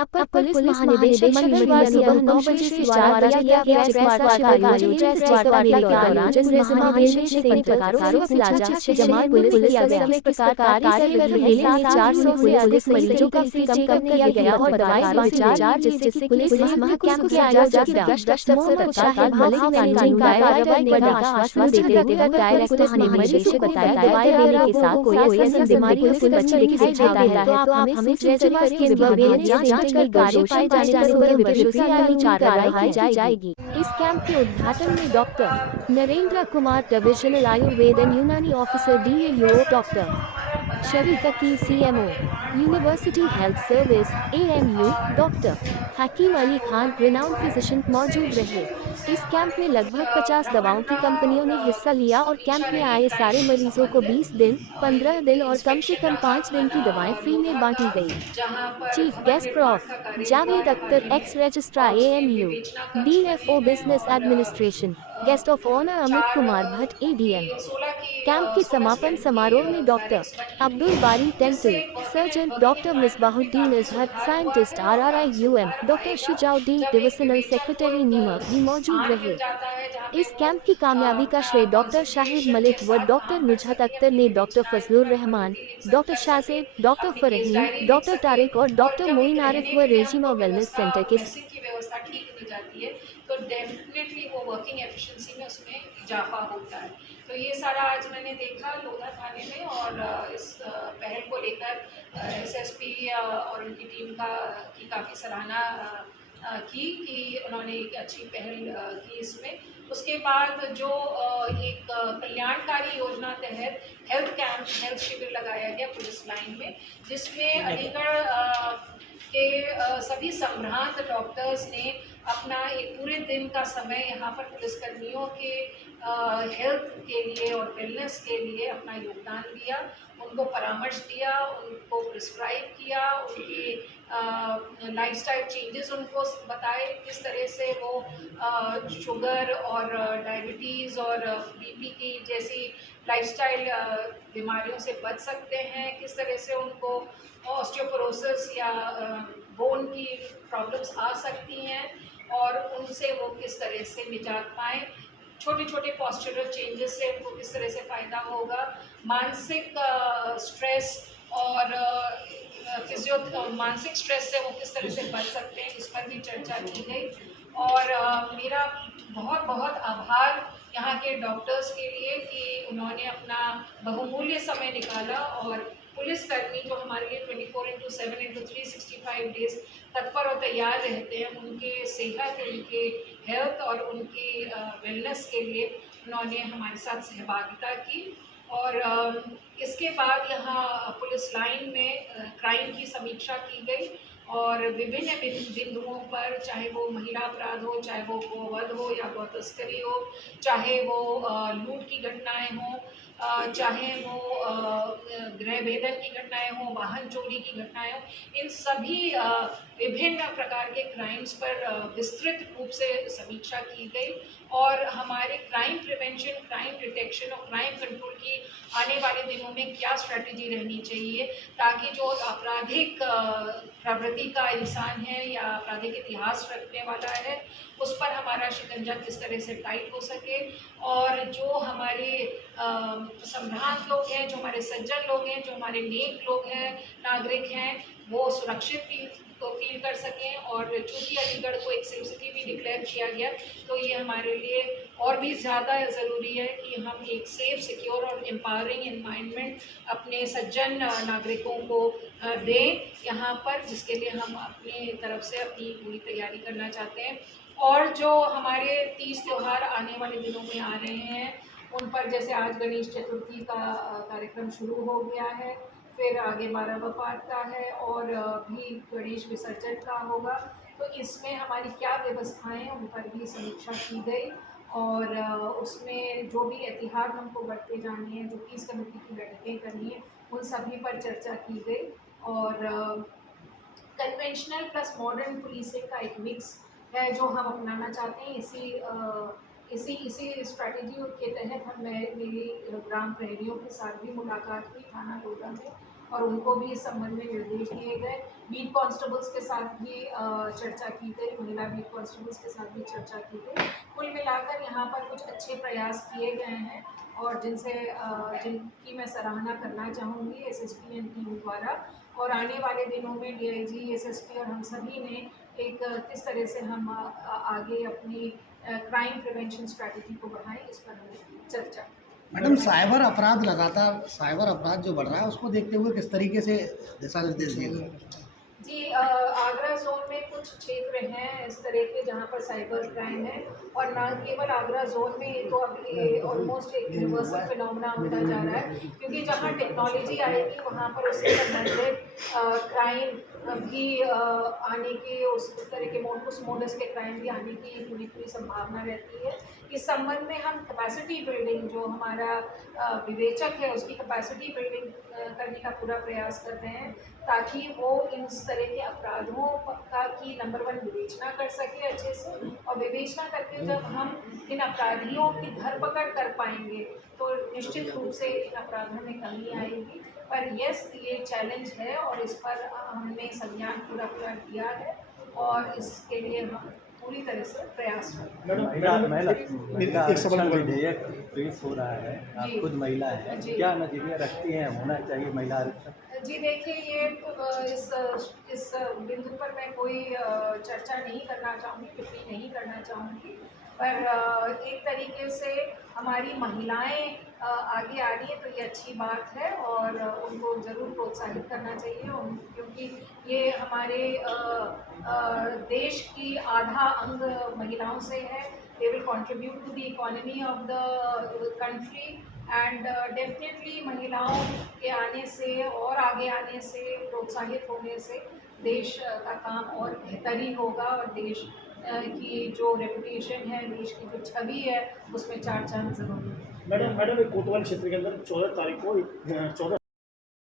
अपर police महानिदेशक शनिवार सुबह 9 बजे से 4 बजे तक प्रेस वार्ता का आयोजन प्रेस वार्ता के दौरान पुलिस महानिदेशक ने पत्रकारों से पूछा कि जमात पुलिस किया गया किस प्रकार कार्य कर रही है। 400 से अधिक मरीजों का फ्री चेकअप किया गया और दवाई विचार जिससे पुलिस महा कैंप के आयोजक भ्रष्ट अफसर तथा कानूनी कार्रवाई करने का आश्वासन देते हुए डायरेक्टर महानिदेशक बताया दवाई देने के साथ कोई ऐसा दिमागी पुलिस बच्चे दिखाई देता है तो आप हमें ट्रेजरी के विभाग जांच कर दोषी पाए जाने पर विश्वसनीय कार्रवाई की जाएगी। इस कैंप के उद्घाटन में doctor Narendra Kumar divisional Ayurveda and Unani officer DAUO doctor शरीककी CMO university health service AMU doctor Hakim Ali Khan renowned physician मौजूद रहे। इस कैंप में लगभग 50 दवाओं की कंपनियों ने हिस्सा लिया और कैंप में आए सारे मरीजों को 20 दिन, 15 दिन और कम से कम 5 दिन की दवाएं फ्री में बांटी गई। Chief guest prof Javed Akhtar ex registrar AMU dean FO business administration guest of honour Amit Kumar Bhatt ADM। Camp के समापन समारोह में doctor Abdul Bari dental surgeon doctor Misbahuddin Azhar scientist RRI UM doctor Shujauddin divisional secretary NIMA भी मौजूद रहे। इस कैंप की कामयाबी का श्रेय डॉक्टर शाहिद मलिक व डॉक्टर नुजहत अख्तर ने doctor Fazlur Rahman, doctor Shahzeb, doctor Farheen, doctor Tariq और डॉक्टर मोइन आरिफ व रेजिमा वेलनेस सेंटर के व्यवस्था ठीक हो जाती है तो डेफिनेटली वो वर्किंग एफिशिएंसी में उसमें इजाफा होता है। तो ये सारा आज मैंने देखा लोधा थाने में और इस पहल को लेकर SSP और उनकी टीम की काफ़ी सराहना कि उन्होंने एक अच्छी पहल की इसमें। उसके बाद जो एक कल्याणकारी योजना तहत हेल्थ शिविर लगाया गया पुलिस लाइन में, जिसमें अलीगढ़ के सभी संभ्रांत डॉक्टर्स ने अपना एक पूरे दिन का समय यहाँ पर पुलिसकर्मियों के हेल्थ के लिए और वेलनेस के लिए अपना योगदान दिया, उनको परामर्श दिया, उनको प्रिस्क्राइब किया, उनकी लाइफस्टाइल चेंजेस उनको बताए, किस तरह से वो शुगर और डायबिटीज़ और BP की जैसी लाइफस्टाइल बीमारियों से बच सकते हैं, किस तरह से उनको ऑस्टियोपोरोसिस या बोन की प्रॉब्लम्स आ सकती हैं और उनसे वो किस तरह से निजात पाएँ, छोटे छोटे पॉस्चरल चेंजेस से उनको किस तरह से फ़ायदा होगा, मानसिक स्ट्रेस और मानसिक स्ट्रेस से वो किस तरह से बच सकते हैं, इस पर भी चर्चा की गई। और मेरा बहुत बहुत आभार यहाँ के डॉक्टर्स के लिए कि उन्होंने अपना बहुमूल्य समय निकाला और पुलिसकर्मी जो हमारे लिए 24/7/365 डेज तत्पर और तैयार रहते हैं, उनके सेहत, उनके हेल्थ और उनकी वेलनेस के लिए उन्होंने हमारे साथ सहभागिता की। और इसके बाद यहाँ पुलिस लाइन में क्राइम की समीक्षा की गई और विभिन्न बिंदुओं पर, चाहे वो महिला अपराध हो, चाहे वो गोवध हो या गौ तस्करी हो, चाहे वो लूट की घटनाएं हों, चाहे वो गृह भेदन की घटनाएं हों, वाहन चोरी की घटनाएं हों, इन सभी विभिन्न प्रकार के क्राइम्स पर विस्तृत रूप से समीक्षा की गई और हमारे क्राइम प्रिवेंशन, क्राइम डिटेक्शन और क्राइम कंट्रोल की आने वाले दिनों में क्या स्ट्रैटेजी रहनी चाहिए ताकि जो आपराधिक प्रवृत्ति का इंसान है या आपराधिक इतिहास रखने वाला है उस पर हमारा शिकंजा किस तरह से टाइट हो सके और जो हमारे संभ्रांत लोग हैं, जो हमारे सज्जन लोग हैं, जो हमारे नेक लोग हैं, नागरिक हैं, वो सुरक्षित फील कर सकें। और चूँकि अलीगढ़ को एक सेफ सिटी भी डिक्लेयर किया गया तो ये हमारे लिए और भी ज़्यादा ज़रूरी है कि हम एक सेफ, सिक्योर और एम्पावरिंग एनवायरनमेंट अपने सज्जन नागरिकों को दें यहाँ पर, जिसके लिए हम अपनी तरफ से अपनी पूरी तैयारी करना चाहते हैं। और जो हमारे तीज त्यौहार आने वाले दिनों में आ रहे हैं उन पर, जैसे आज गणेश चतुर्थी का कार्यक्रम शुरू हो गया है, फिर आगे 12 वफ़ात का है और भी गणेश विसर्जन का होगा, तो इसमें हमारी क्या व्यवस्थाएं उन पर भी समीक्षा की गई और उसमें जो भी एहतियात हमको बरते जाने हैं, जो पीस कमेटी की बैठकें करनी है, उन सभी पर चर्चा की गई। और कन्वेंशनल प्लस मॉडर्न पुलिसिंग का एक मिक्स है जो हम अपनाना चाहते हैं। इसी स्ट्रैटेजी के तहत मेरी ग्राम प्रहरियों के साथ भी मुलाकात हुई थाना डोडा में और उनको भी इस संबंध में निर्देश दिए गए। बीट कांस्टेबल्स के साथ भी चर्चा की गई, महिला बीट कांस्टेबल्स के साथ भी चर्चा की गई। कुल मिलाकर यहाँ पर कुछ अच्छे प्रयास किए गए हैं और जिनकी मैं सराहना करना चाहूँगी एसएसपी एंड टीम द्वारा। और आने वाले दिनों में डीआईजी, एसएसपी और हम सभी ने एक किस तरह से हम आगे अपनी क्राइम प्रिवेंशन स्ट्रैटेजी को बढ़ाएं, इस पर हमने चर्चा की। मैडम, साइबर अपराध लगातार साइबर अपराध जो बढ़ रहा है उसको देखते हुए किस तरीके से दिशा निर्देश दिए गए? जी, आगरा जोन में कुछ क्षेत्र हैं इस तरह के जहाँ पर साइबर क्राइम है, और ना केवल आगरा जोन में, ये तो अब ये ऑलमोस्ट एक यूनिवर्सल फिनोमेना होता जा रहा है, क्योंकि जहाँ टेक्नोलॉजी आएगी वहाँ पर उससे संबंधित क्राइम भी आने के, उस तरह के उस मोडस के क्राइम भी आने की पूरी संभावना रहती है। इस संबंध में हम कैपेसिटी बिल्डिंग, जो हमारा विवेचक है उसकी कैपेसिटी बिल्डिंग करने का पूरा प्रयास कर रहे हैं, ताकि वो इस तरह के अपराधों की नंबर 1 विवेचना कर सके अच्छे से, और विवेचना करके जब हम इन अपराधियों की धरपकड़ कर पाएंगे तो निश्चित रूप से इन अपराधों में कमी आएगी। पर यस, ये चैलेंज है और इस पर हमने संज्ञान पूरा किया है और इसके लिए हम पूरी तरह से प्रयास कर रहे हैं। महिला आरक्षण विधेयक पेश हो रहा है, आप खुद महिला हैं, जी। क्या नजरिया रखती हैं, होना चाहिए महिला आरक्षण? जी देखिए, ये इस बिंदु पर मैं कोई चर्चा नहीं करना चाहूँगी, टिप्पणी नहीं करना चाहूँगी, पर एक तरीके से हमारी महिलाएं आगे आ रही है तो ये अच्छी बात है और उनको ज़रूर प्रोत्साहित करना चाहिए, क्योंकि ये हमारे देश की आधा अंग महिलाओं से है। They will contribute to the economy of the country and definitely महिलाओं के आने से और आगे आने से, प्रोत्साहित होने से देश का काम और बेहतरी होगा और देश की जो रेपुटेशन है, देश की जो छवि है, उसमें चार चांद जरूर। मैडम, कोतवाल क्षेत्र के अंदर 14 तारीख को 14